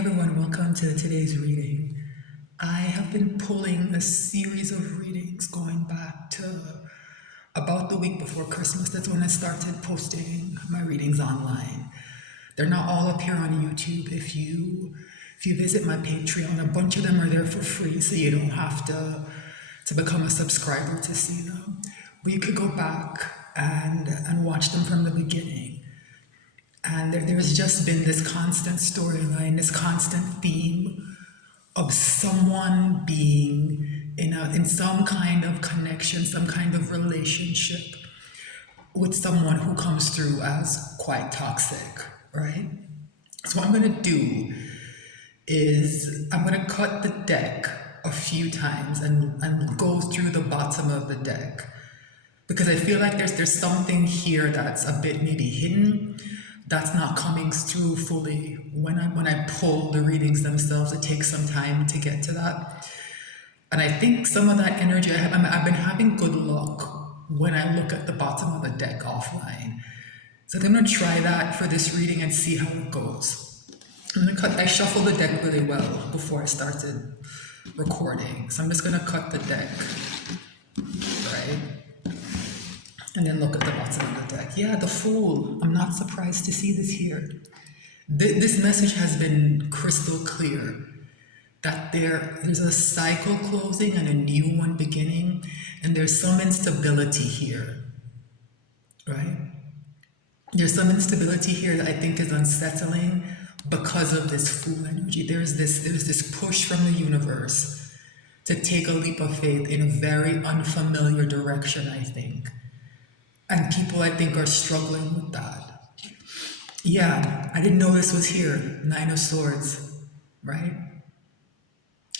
everyone, welcome to today's reading. I have been pulling a series of readings going back to about the week before Christmas. That's when I started posting my readings online. They're not all up here on YouTube. If you visit my Patreon, a bunch of them are there for free, so you don't have to become a subscriber to see them. But you could go back and watch them from the beginning. And there's just been this constant storyline, this constant theme of someone being in some kind of connection, some kind of relationship with someone who comes through as quite toxic, right? So what I'm going to do is I'm going to cut the deck a few times and go through the bottom of the deck, because I feel like there's something here that's a bit maybe hidden, that's not coming through fully when I pull the readings themselves. It takes some time to get to that. And I think some of that energy, I've been having good luck when I look at the bottom of the deck offline. So I'm going to try that for this reading and see how it goes. I shuffled the deck really well before I started recording. So I'm just going to cut the deck, right? And then look at the bottom of the deck. Yeah, the Fool. I'm not surprised to see this here. This message has been crystal clear that there's a cycle closing and a new one beginning, and there's some instability here, right? There's some instability here that I think is unsettling because of this Fool energy. There's this push from the universe to take a leap of faith in a very unfamiliar direction, I think. And people, I think, are struggling with that. Yeah, I didn't know this was here. Nine of Swords, right?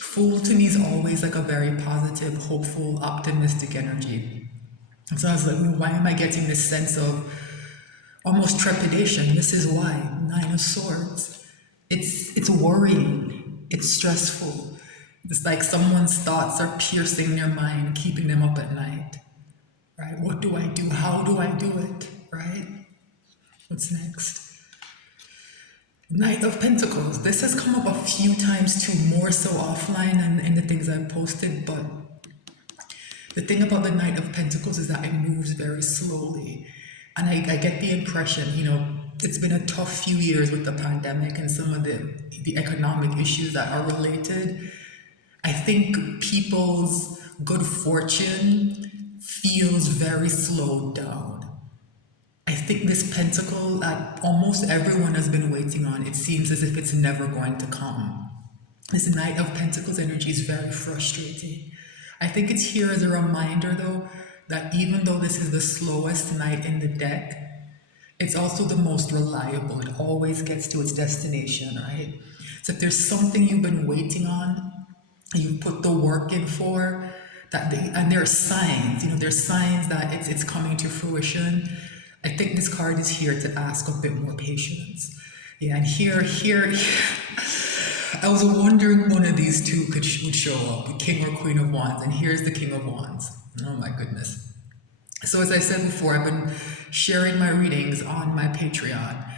Fool to me is always like a very positive, hopeful, optimistic energy. And so I was like, well, why am I getting this sense of almost trepidation? This is why. Nine of Swords. It's worrying. It's stressful. It's like someone's thoughts are piercing their mind, keeping them up at night. Right? What do I do? How do I do it? Right? What's next? Knight of Pentacles. This has come up a few times too, more so offline and in the things I've posted, but the thing about the Knight of Pentacles is that it moves very slowly. And I get the impression, it's been a tough few years with the pandemic and some of the economic issues that are related. I think people's good fortune feels very slowed down. I think this pentacle that almost everyone has been waiting on, it seems as if it's never going to come. This Knight of Pentacles energy is very frustrating. I think it's here as a reminder, though, that even though this is the slowest knight in the deck, it's also the most reliable. It always gets to its destination, right? So if there's something you've been waiting on, and you've put the work in for, and there are signs, there's signs that it's coming to fruition. I think this card is here to ask a bit more patience. Yeah, and here, I was wondering one of these two would show up, the King or Queen of Wands, and here's the King of Wands. Oh my goodness. So as I said before, I've been sharing my readings on my Patreon,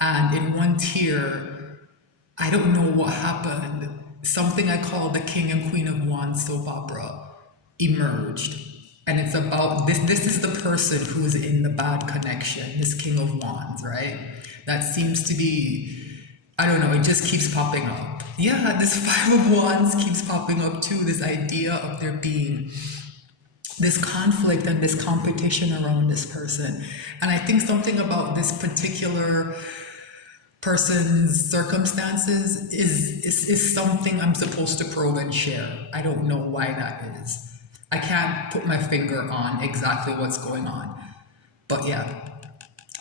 and in one tier, I don't know what happened. Something I call the King and Queen of Wands soap opera emerged. And it's about this is the person who is in the bad connection, this King of Wands, right? That seems to be, I don't know, it just keeps popping up. Yeah, this Five of Wands keeps popping up too, this idea of there being this conflict and this competition around this person. And I think something about this particular person's circumstances is something I'm supposed to probe and share. I don't know why that is. I can't put my finger on exactly what's going on. But yeah,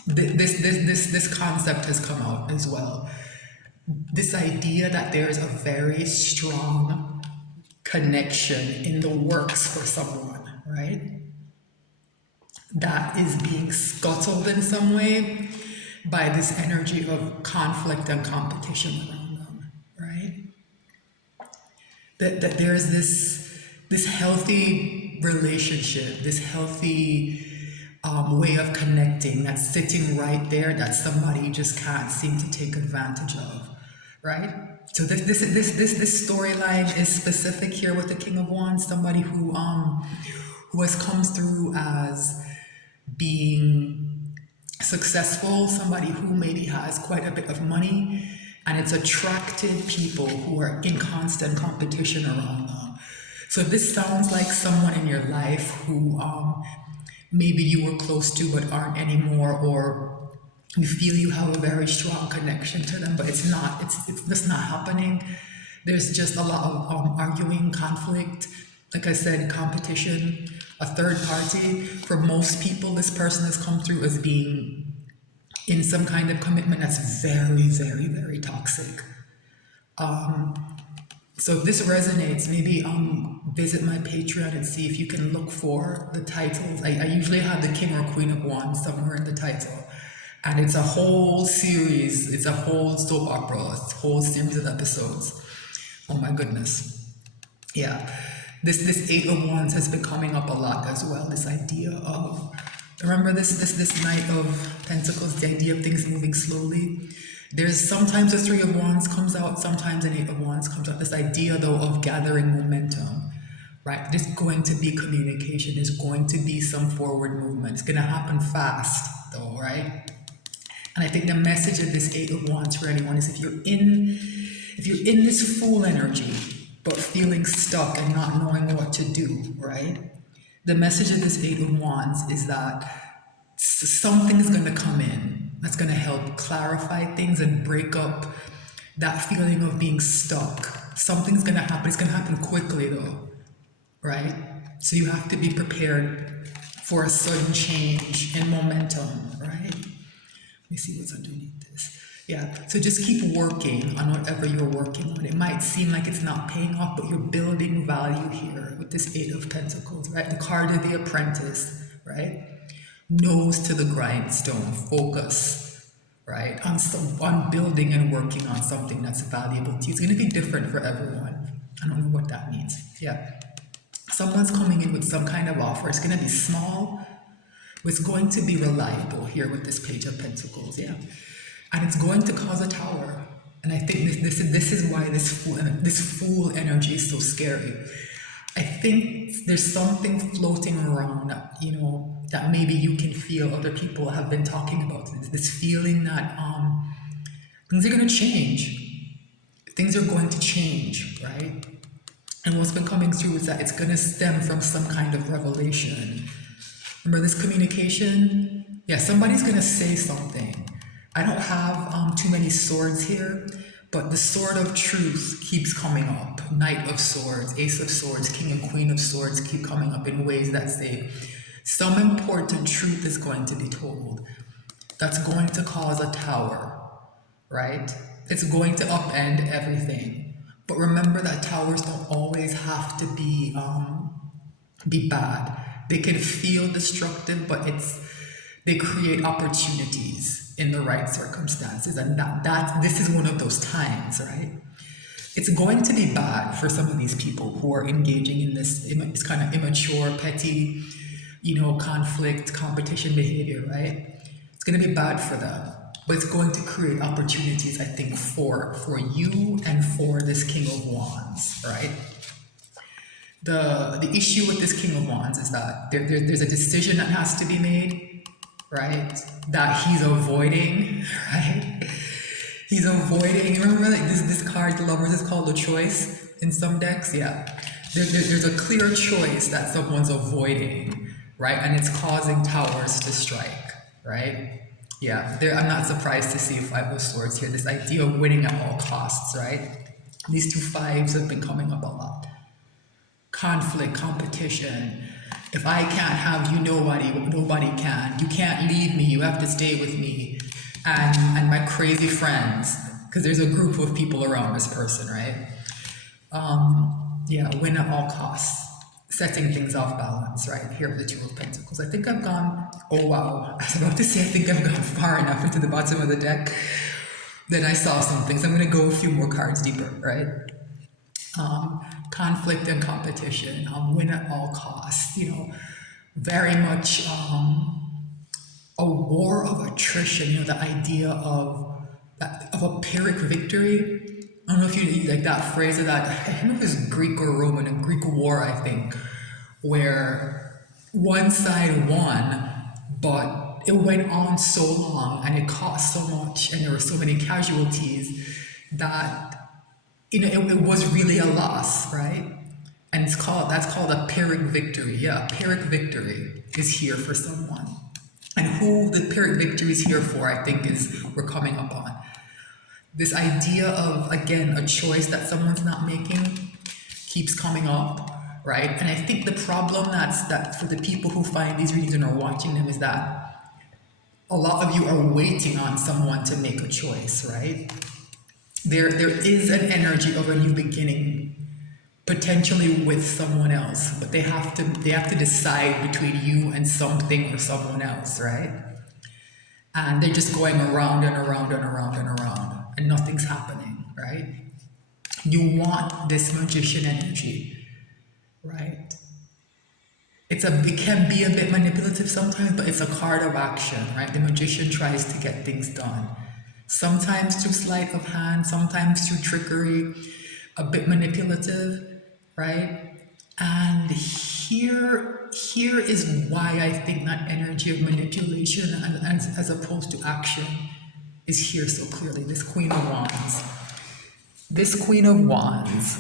this concept has come out as well. This idea that there's a very strong connection in the works for someone, right? That is being scuttled in some way by this energy of conflict and competition around them, right? That there's this healthy relationship, this healthy way of connecting that's sitting right there that somebody just can't seem to take advantage of. right? So this storyline is specific here with the King of Wands, somebody who has come through as being successful, somebody who maybe has quite a bit of money, and it's attracted people who are in constant competition around them. So if this sounds like someone in your life who maybe you were close to but aren't anymore, or you feel you have a very strong connection to them, but it's just not happening. There's just a lot of arguing, conflict, like I said, competition, a third party. For most people, this person has come through as being in some kind of commitment that's very, very, very toxic. So if this resonates, maybe visit my Patreon and see if you can look for the titles. I usually have the King or Queen of Wands somewhere in the title. And it's a whole series, it's a whole soap opera, it's a whole series of episodes. Oh my goodness. Yeah. This Eight of Wands has been coming up a lot as well. This idea of, remember this Knight of Pentacles, the idea of things moving slowly. There's sometimes the Three of Wands comes out, sometimes an Eight of Wands comes out. This idea though of gathering momentum, right? There's going to be communication, there's going to be some forward movement. It's gonna happen fast though, right? And I think the message of this Eight of Wands for anyone is if you're in this Fool energy, but feeling stuck and not knowing what to do, right? The message of this Eight of Wands is that something's going to come in that's going to help clarify things and break up that feeling of being stuck. Something's going to happen. It's going to happen quickly though, right? So you have to be prepared for a sudden change in momentum, right? Let me see what's underneath this. Yeah, so just keep working on whatever you're working on. It might seem like it's not paying off, but you're building value here with this Eight of Pentacles, right? The card of the apprentice, right? Nose to the grindstone, focus, right? On building and working on something that's valuable to you. It's going to be different for everyone. I don't know what that means. Yeah. Someone's coming in with some kind of offer. It's going to be small. It's going to be reliable here with this Page of Pentacles, yeah. And it's going to cause a tower. And I think this is why this fool energy is so scary. I think there's something floating around, that maybe you can feel, other people have been talking about this feeling that things are going to change. Things are going to change, right? And what's been coming through is that it's going to stem from some kind of revelation. Remember this communication? Yeah, somebody's going to say something. I don't have too many swords here, but the sword of truth keeps coming up. Knight of Swords, Ace of Swords, King and Queen of Swords keep coming up in ways that say some important truth is going to be told. That's going to cause a tower, right? It's going to upend everything. But remember that towers don't always have to be bad. They can feel destructive, but they create opportunities in the right circumstances, and this is one of those times, right? It's going to be bad for some of these people who are engaging in this kind of immature, petty, conflict, competition behavior, right? It's going to be bad for them, but it's going to create opportunities, I think, for you and for this King of Wands, right? The issue with this King of Wands is that there's a decision that has to be made, right? That he's avoiding, right? He's avoiding. Remember, like this card, the Lovers, is called a choice in some decks. Yeah, there's a clear choice that someone's avoiding, right? And it's causing towers to strike, right? Yeah, I'm not surprised to see Five of Swords here. This idea of winning at all costs, right? These two fives have been coming up a lot. Conflict, competition. If I can't have you, nobody can. You can't leave me, you have to stay with me. And my crazy friends, because there's a group of people around this person, right? Yeah, win at all costs. Setting things off balance, right? Here with the Two of Pentacles. I think I've gone, oh wow, I was about to say I think I've gone far enough into the bottom of the deck that I saw something. So I'm gonna go a few more cards deeper, right? Conflict and competition, win at all costs, very much a war of attrition, the idea of of a Pyrrhic victory. I don't know if you like that phrase of that. I don't know if it's Greek or Roman, a Greek war, I think, where one side won, but it went on so long and it cost so much and there were so many casualties that it was really a loss, right? And that's called a Pyrrhic victory. Yeah, a Pyrrhic victory is here for someone. And who the Pyrrhic victory is here for, I think, is we're coming up on. This idea of, again, a choice that someone's not making keeps coming up, right? And I think the problem that for the people who find these readings and are watching them is that a lot of you are waiting on someone to make a choice, right? There is an energy of a new beginning, potentially with someone else, but they have to decide between you and something or someone else, right? And they're just going around and around and around and around, and nothing's happening, right? You want this magician energy, right? It can be a bit manipulative sometimes, but it's a card of action, right? The magician tries to get things done. Sometimes through sleight of hand, sometimes through trickery, a bit manipulative, right? And here is why I think that energy of manipulation as opposed to action is here so clearly. This Queen of Wands. This Queen of Wands.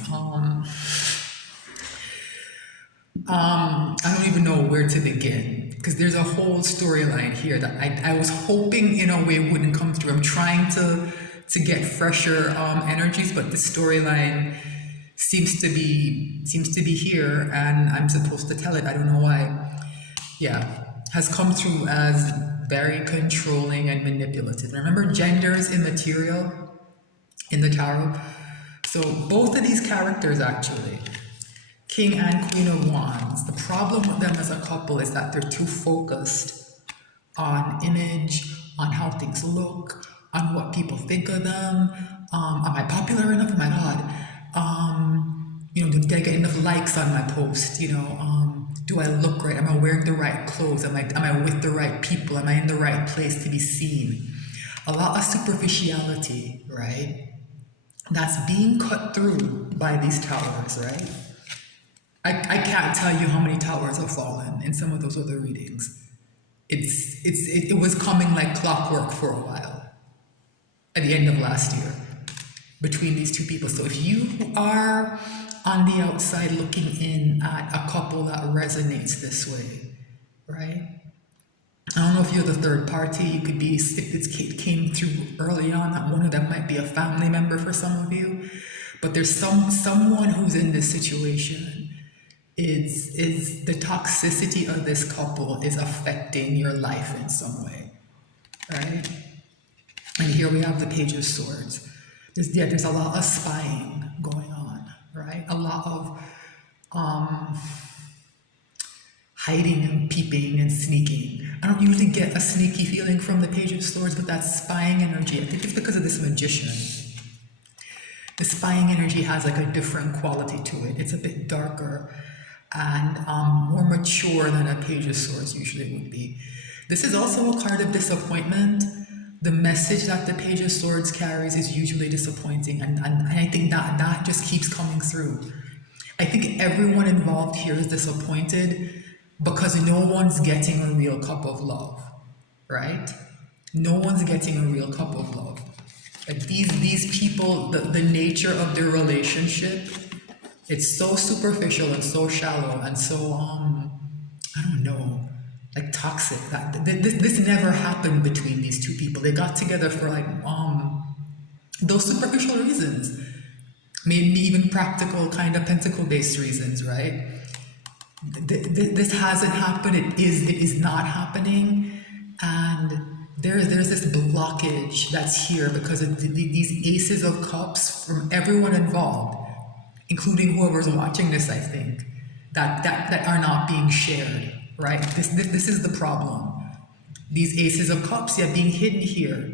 I don't even know where to begin because there's a whole storyline here that I was hoping in a way wouldn't come through. I'm trying to get fresher energies, but the storyline seems to be here, and I'm supposed to tell it. I don't know why. Yeah, has come through as very controlling and manipulative. Remember, gender is immaterial in the tarot. So both of these characters actually. King and Queen of Wands. The problem with them as a couple is that they're too focused on image, on how things look, on what people think of them. Am I popular enough? Oh my God. Did I get enough likes on my post? Do I look right? Am I wearing the right clothes? Am I with the right people? Am I in the right place to be seen? A lot of superficiality, right? That's being cut through by these towers, right? I can't tell you how many towers have fallen in some of those other readings. It was coming like clockwork for a while at the end of last year between these two people. So if you are on the outside looking in at a couple that resonates this way, right? I don't know if you're the third party. You could be, if it came through early on, that one of them might be a family member for some of you. But there's someone who's in this situation. Is the toxicity of this couple is affecting your life in some way, right? And here we have the Page of Swords. There's a lot of spying going on, right? A lot of hiding and peeping and sneaking. I don't usually get a sneaky feeling from the Page of Swords, but that spying energy, I think it's because of this magician. The spying energy has like a different quality to it. It's a bit darker and more mature than a Page of Swords usually would be. This is also a card of disappointment. The message that the Page of Swords carries is usually disappointing, and I think that just keeps coming through. I think everyone involved here is disappointed because no one's getting a real cup of love, right? No one's getting a real cup of love. Like these people, the nature of their relationship, it's so superficial and so shallow and so I don't know, like toxic. That this never happened between these two people. They got together for like those superficial reasons, maybe even practical kind of pentacle-based reasons, right? This hasn't happened. It is not happening, and there's this blockage that's here because of these aces of cups from everyone involved, including whoever's watching this, I think, that are not being shared, right? This is the problem. These aces of cups, yeah, being hidden here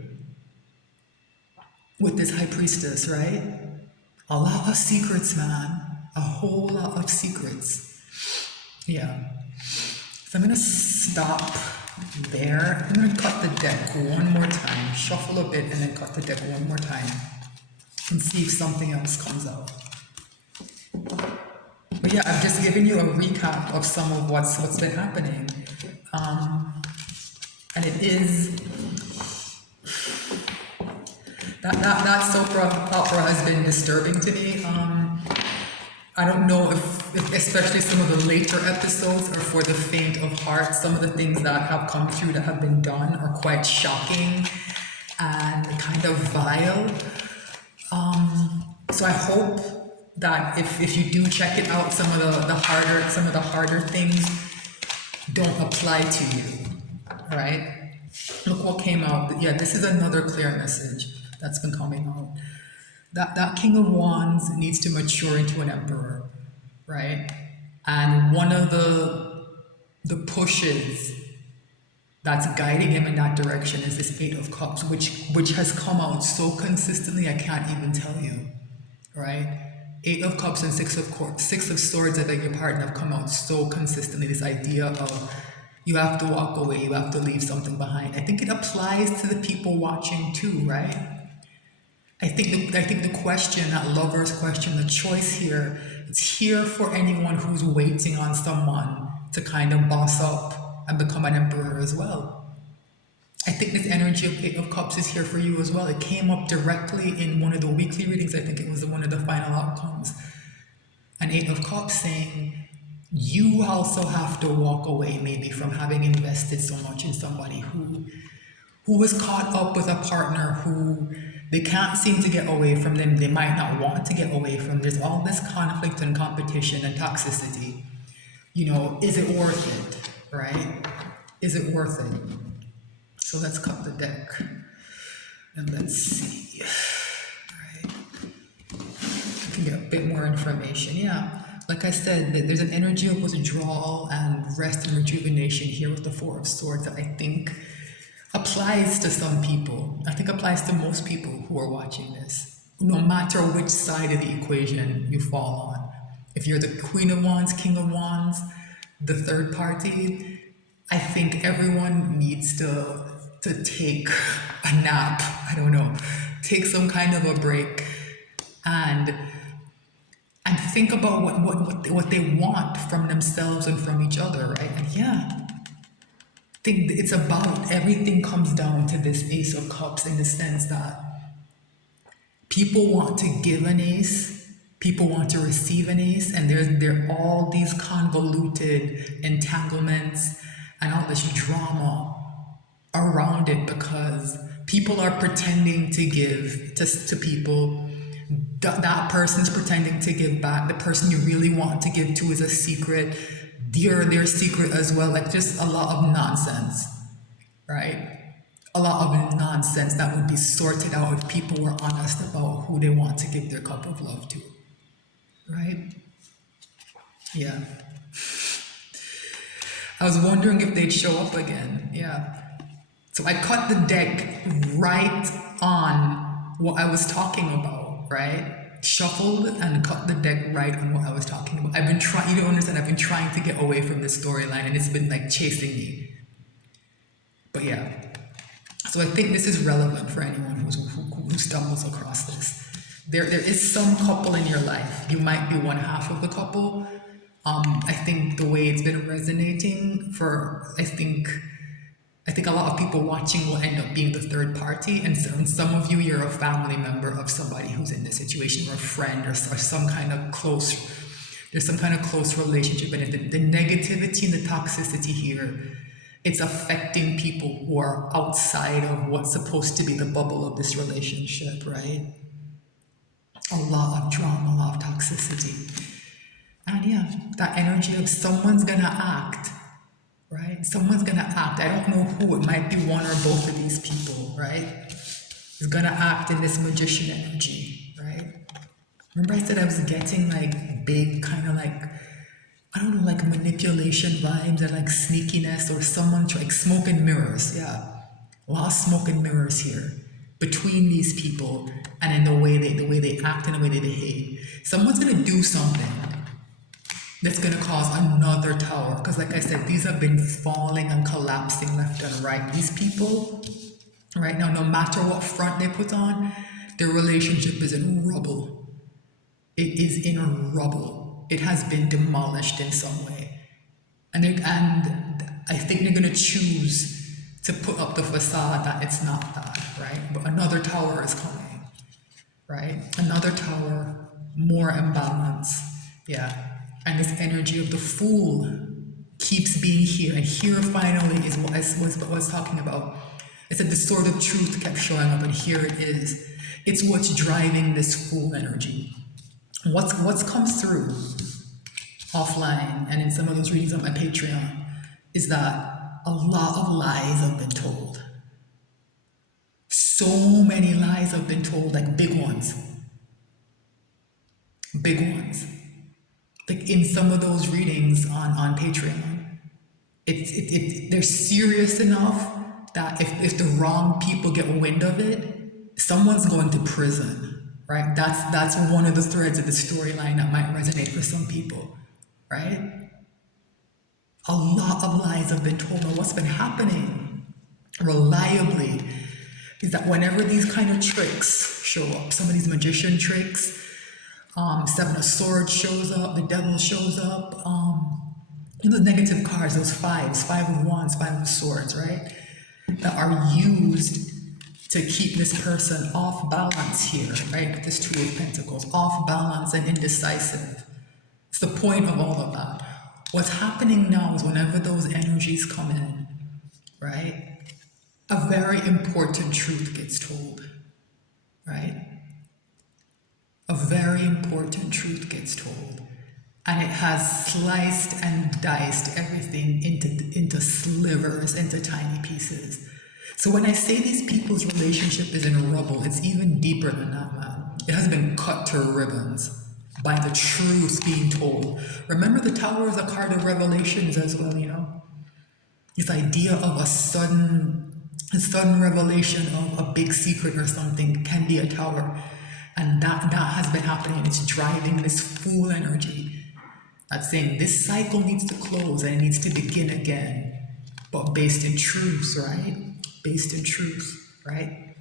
with this high priestess, right? A lot of secrets, man. A whole lot of secrets. Yeah. So I'm gonna stop There. I'm gonna cut the deck one more time, shuffle a bit, and then cut the deck one more time, and see if something else comes out. But yeah, I've just given you a recap of some of what's been happening, and it is that soap opera has been disturbing to me. I don't know if especially some of the later episodes are for the faint of heart. Some of the things that have come through that have been done are quite shocking and kind of vile. So I hope that if you do check it out, some of the harder things don't apply to you. All right? Look what came out. Yeah, this is another clear message that's been coming out. That King of Wands needs to mature into an Emperor, right? And one of the pushes that's guiding him in that direction is this Eight of Cups, which has come out so consistently I can't even tell you, right? Eight of Cups and Six of Swords, I beg your pardon, have come out so consistently. This idea of you have to walk away, you have to leave something behind. I think it applies to the people watching too, right? I think the question, that lover's question, the choice here, it's here for anyone who's waiting on someone to kind of boss up and become an emperor as well. I think this energy of Eight of Cups is here for you as well. It came up directly in one of the weekly readings. I think it was one of the final outcomes. An Eight of Cups saying, you also have to walk away maybe from having invested so much in somebody who was caught up with a partner who they can't seem to get away from them. They might not want to get away from. There's all this conflict and competition and toxicity. You know, is it worth it, right? Is it worth it? So let's cut the deck and let's see, right? I can get a bit more information. Yeah, like I said, there's an energy of withdrawal and rest and rejuvenation here with the Four of Swords that I think applies to some people. I think applies to most people who are watching this, no matter which side of the equation you fall on. If you're the Queen of Wands, King of Wands, the third party, I think everyone needs to take a nap, I don't know, take some kind of a break and think about what they want from themselves and from each other, right? And yeah, think it's about, everything comes down to this Ace of Cups in the sense that people want to give an ace, people want to receive an ace, and there are all these convoluted entanglements and all this drama around it because people are pretending to give to people. That person's pretending to give back. The person you really want to give to is a secret. Their secret as well, like just a lot of nonsense, right? A lot of nonsense that would be sorted out if people were honest about who they want to give their cup of love to, right? Yeah. I was wondering if they'd show up again, yeah. So I cut the deck right on what I was talking about, right? Shuffled and cut the deck right on what I was talking about. I've been trying, you don't understand, I've been trying to get away from this storyline and it's been like chasing me. But yeah, so I think this is relevant for anyone who stumbles across this. There is some couple in your life. You might be one half of the couple. I think the way it's been resonating for, I think a lot of people watching will end up being the third party, and some of you, you're a family member of somebody who's in this situation, or a friend, or some kind of close, there's some kind of close relationship, and the negativity and the toxicity here, it's affecting people who are outside of what's supposed to be the bubble of this relationship, right? A lot of drama, a lot of toxicity. And yeah, that energy of someone's gonna act, right? Someone's gonna act. I don't know who. It might be one or both of these people, right? Is gonna act in this magician energy, right? Remember I said I was getting like big kind of like, I don't know, like manipulation vibes or like sneakiness or someone like smoke and mirrors. Yeah, a lot of smoke and mirrors here between these people and in the way they act and the way they behave. Someone's gonna do something. that's going to cause another tower. Because, like I said, these have been falling and collapsing left and right. These people, right now, no matter what front they put on, their relationship is in rubble. It is in rubble. It has been demolished in some way. And I think they're going to choose to put up the facade that it's not that, right? But another tower is coming, right? Another tower, more imbalance, yeah. And this energy of the fool keeps being here. And here finally is what I was talking about. I said the sword of truth kept showing up, and here it is. It's what's driving this fool energy. What's comes through offline and in some of those readings on my Patreon is that a lot of lies have been told. So many lies have been told, like big ones. Big ones. Like in some of those readings on Patreon, they're serious enough that if the wrong people get wind of it, someone's going to prison, right? That's one of the threads of the storyline that might resonate for some people, right? A lot of lies have been told. And what's been happening reliably is that whenever these kind of tricks show up, some of these magician tricks, Seven of Swords shows up, the Devil shows up, those negative cards, those fives, Five of Wands, Five of Swords, right? That are used to keep this person off balance here, right? This Two of Pentacles, off balance and indecisive. It's the point of all of that. What's happening now is whenever those energies come in, right? A very important truth gets told, right? A very important truth gets told. And it has sliced and diced everything into slivers, into tiny pieces. So when I say these people's relationship is in rubble, it's even deeper than that, man. It has been cut to ribbons by the truth being told. Remember, the Tower is a card of revelations as well, you know? This idea of a sudden revelation of a big secret or something can be a tower. And that has been happening. It's driving this fool energy. That's saying this cycle needs to close and it needs to begin again. But based in truth, right? Based in truth, right?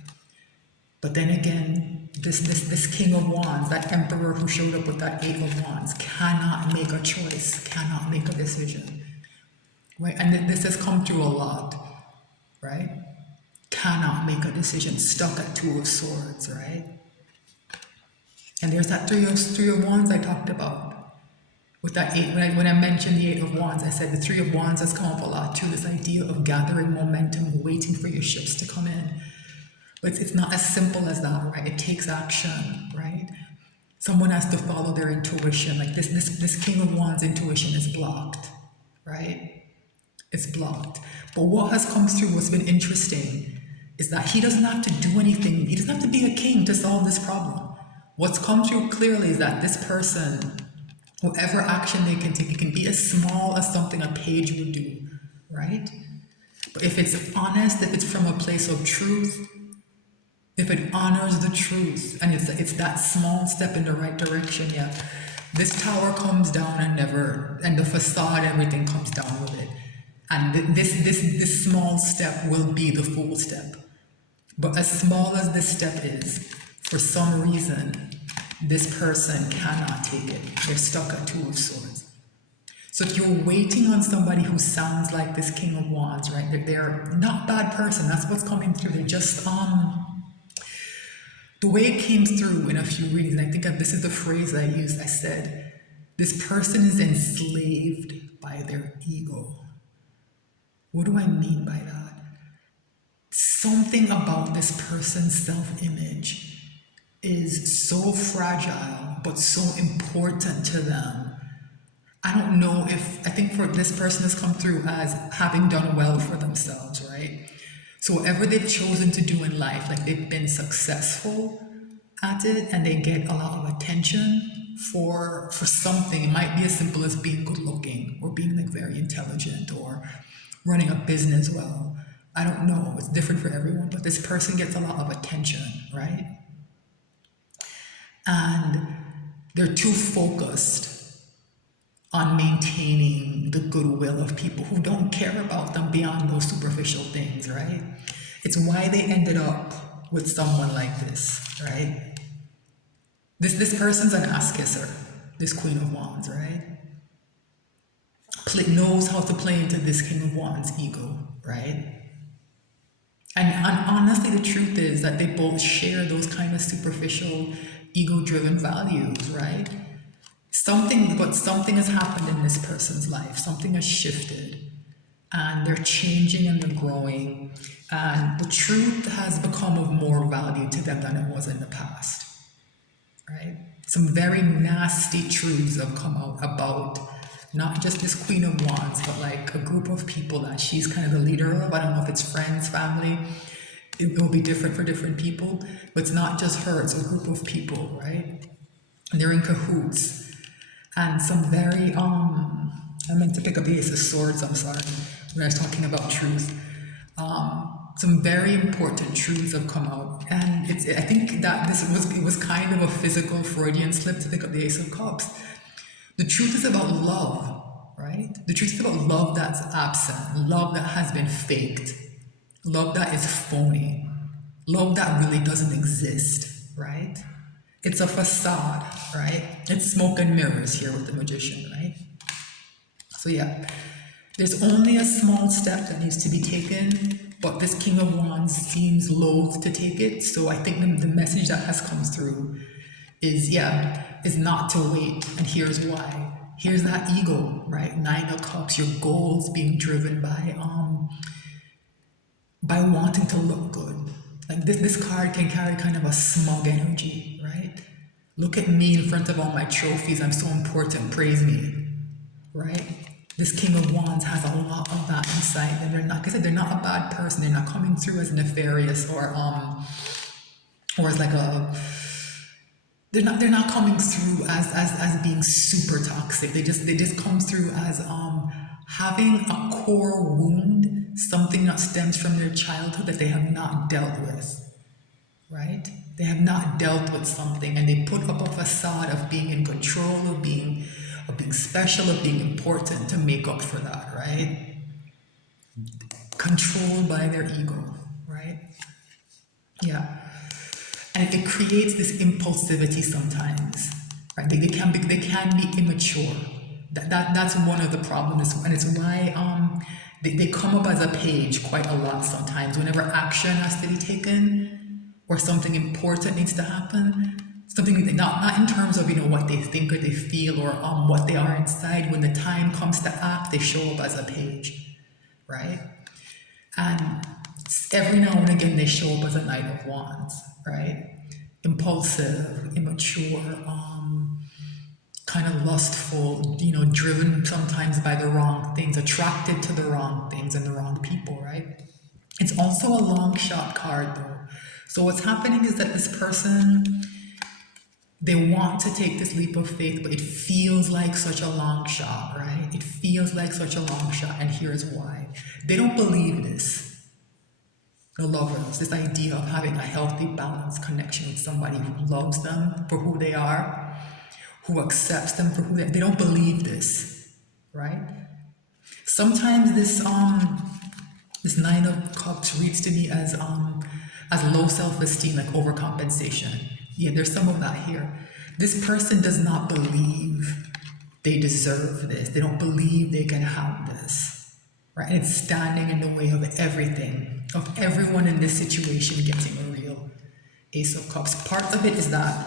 But then again, this King of Wands, that Emperor who showed up with that Eight of Wands, cannot make a choice, cannot make a decision, right? And this has come through a lot, right? Cannot make a decision, stuck at Two of Swords, right? And there's that three of Wands I talked about. With that eight, when I mentioned the Eight of Wands, I said the Three of Wands has come up a lot too. This idea of gathering momentum, waiting for your ships to come in. But it's not as simple as that, right? It takes action, right? Someone has to follow their intuition. Like this King of Wands intuition is blocked, right? It's blocked. But what has come through, what's been interesting, is that he doesn't have to do anything. He doesn't have to be a king to solve this problem. What's come through clearly is that this person, whatever action they can take, it can be as small as something a page would do, right? But if it's honest, if it's from a place of truth, if it honors the truth, and it's that small step in the right direction, yeah, this tower comes down and the facade, everything comes down with it. And this small step will be the full step. But as small as this step is, for some reason, this person cannot take it. They're stuck at Two of Swords. So if you're waiting on somebody who sounds like this King of Wands, right? They're not a bad person. That's what's coming through. They're just, the way it came through in a few readings, and I think this is the phrase I used, I said, this person is enslaved by their ego. What do I mean by that? Something about this person's self-image is so fragile, but so important to them. I don't know I think for this person has come through as having done well for themselves, right? So whatever they've chosen to do in life, like they've been successful at it and they get a lot of attention for something. It might be as simple as being good looking or being like very intelligent or running a business well. I don't know, it's different for everyone, but this person gets a lot of attention, right? And they're too focused on maintaining the goodwill of people who don't care about them beyond those superficial things, right? It's why they ended up with someone like this, right? This person's an ass kisser, this Queen of Wands, right? Knows how to play into this King of Wands ego, right? And honestly, the truth is that they both share those kind of superficial, ego-driven values, right? Something has happened in this person's life. Something has shifted, and they're changing and they're growing, and the truth has become of more value to them than it was in the past, right? Some very nasty truths have come out about not just this Queen of Wands, but like a group of people that she's kind of the leader of. I don't know if it's friends, family. It will be different for different people, but it's not just her, it's a group of people, right? And they're in cahoots. And some very, I meant to pick up the Ace of Swords, I'm sorry, when I was talking about truth. Some very important truths have come out. And I think that it was kind of a physical Freudian slip to pick up the Ace of Cups. The truth is about love, right? The truth is about love that's absent, love that has been faked, love that is phony, love that really doesn't exist, right? It's a facade, right? It's smoke and mirrors here with the Magician, right? So yeah, there's only a small step that needs to be taken, but this King of Wands seems loath to take it. So I think the message that has come through is not to wait, and here's why. Here's that ego, right? Nine of Cups, your goals being driven by wanting to look good. Like this card can carry kind of a smug energy, right? Look at me in front of all my trophies, I'm so important, praise me, right? This King of Wands has a lot of that inside them. They're not, like I said, they're not a bad person. They're not coming through as nefarious or as like a. They're not coming through as being super toxic. They just come through as having a core wound, something that stems from their childhood that they have not dealt with, right? They have not dealt with something, and they put up a facade of being in control, of being special, of being important to make up for that, right? Controlled by their ego, right? Yeah. And it creates this impulsivity sometimes, right? They can be immature. That's one of the problems, and it's why they come up as a page quite a lot sometimes. Whenever action has to be taken or something important needs to happen, something not in terms of what they think or they feel or what they are inside. When the time comes to act, they show up as a page, right? And every now and again they show up as a Knight of Wands, right? Impulsive, immature, kind of lustful, driven sometimes by the wrong things, attracted to the wrong things and the wrong people, right? It's also a long shot card though. So what's happening is that this person, they want to take this leap of faith, but it feels like such a long shot, right? It feels like such a long shot, and here's why. They don't believe this. The lovers, this idea of having a healthy, balanced connection with somebody who loves them for who they are, who accepts them for who they don't believe this, right? Sometimes this Nine of Cups reads to me as low self-esteem, like overcompensation. Yeah, there's some of that here. This person does not believe they deserve this. They don't believe they can have this, right? And it's standing in the way of everything, of everyone in this situation getting a real Ace of Cups. Part of it is that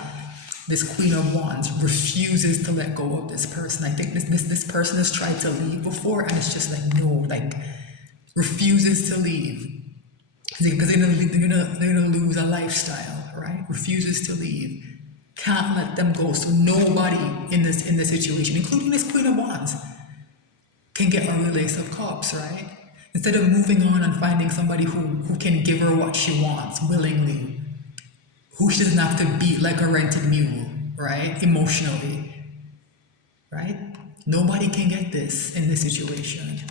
this Queen of Wands refuses to let go of this person. I think this person has tried to leave before, and it's just like, no, like, refuses to leave. Because they're gonna lose a lifestyle, right? Refuses to leave. Can't let them go. So nobody in this situation, including this Queen of Wands, can get a real Ace of Cups, right? Instead of moving on and finding somebody who can give her what she wants willingly, who she doesn't have to beat like a rented mule, right? Emotionally, right? Nobody can get this in this situation,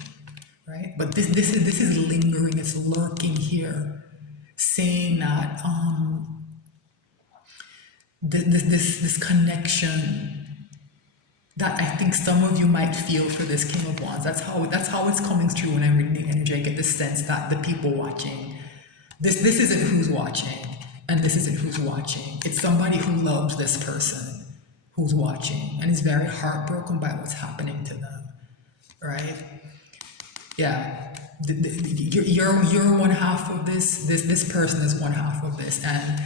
right? But this is lingering, it's lurking here, saying that this connection that I think some of you might feel for this King of Wands. That's how it's coming through when I'm reading the energy. I get the sense that the people watching, this isn't who's watching, and this isn't who's watching. It's somebody who loves this person who's watching and is very heartbroken by what's happening to them, right? Yeah, you're one half of this. This person is one half of this, and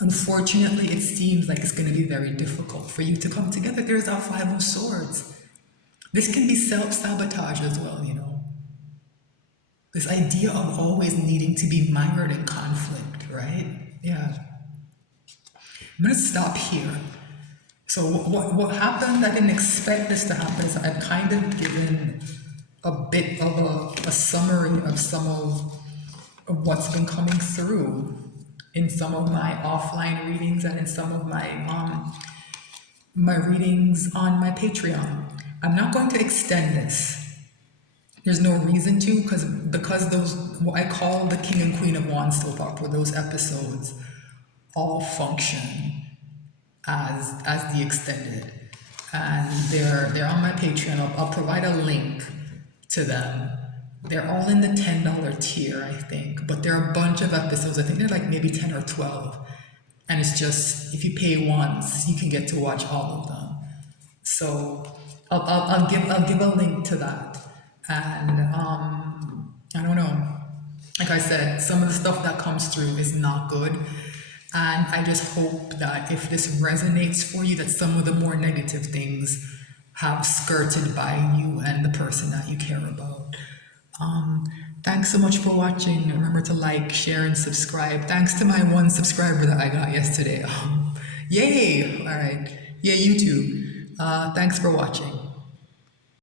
unfortunately, it seems like it's going to be very difficult for you to come together. There's that Five of Swords. This can be self-sabotage as well, you know. This idea of always needing to be mired in conflict, right? Yeah. I'm going to stop here. So what happened, I didn't expect this to happen, is I've kind of given a bit of a summary of some of what's been coming through in some of my offline readings and in some of my readings on my Patreon. I'm not going to extend this. There's no reason to, because those, what I call the King and Queen of Wands soap opera, those episodes all function as the extended, and they're on my Patreon. I'll provide a link to them. They're all in the $10 tier, I think, but there are a bunch of episodes. I think they're like maybe 10 or 12, and it's just, if you pay once, you can get to watch all of them. So I'll give a link to that, and I don't know. Like I said, some of the stuff that comes through is not good. And I just hope that if this resonates for you, that some of the more negative things have skirted by you and the person that you care about. Thanks so much for watching. Remember to like, share, and subscribe. Thanks to my one subscriber that I got yesterday. Yay! All right. Yay, YouTube. Thanks for watching.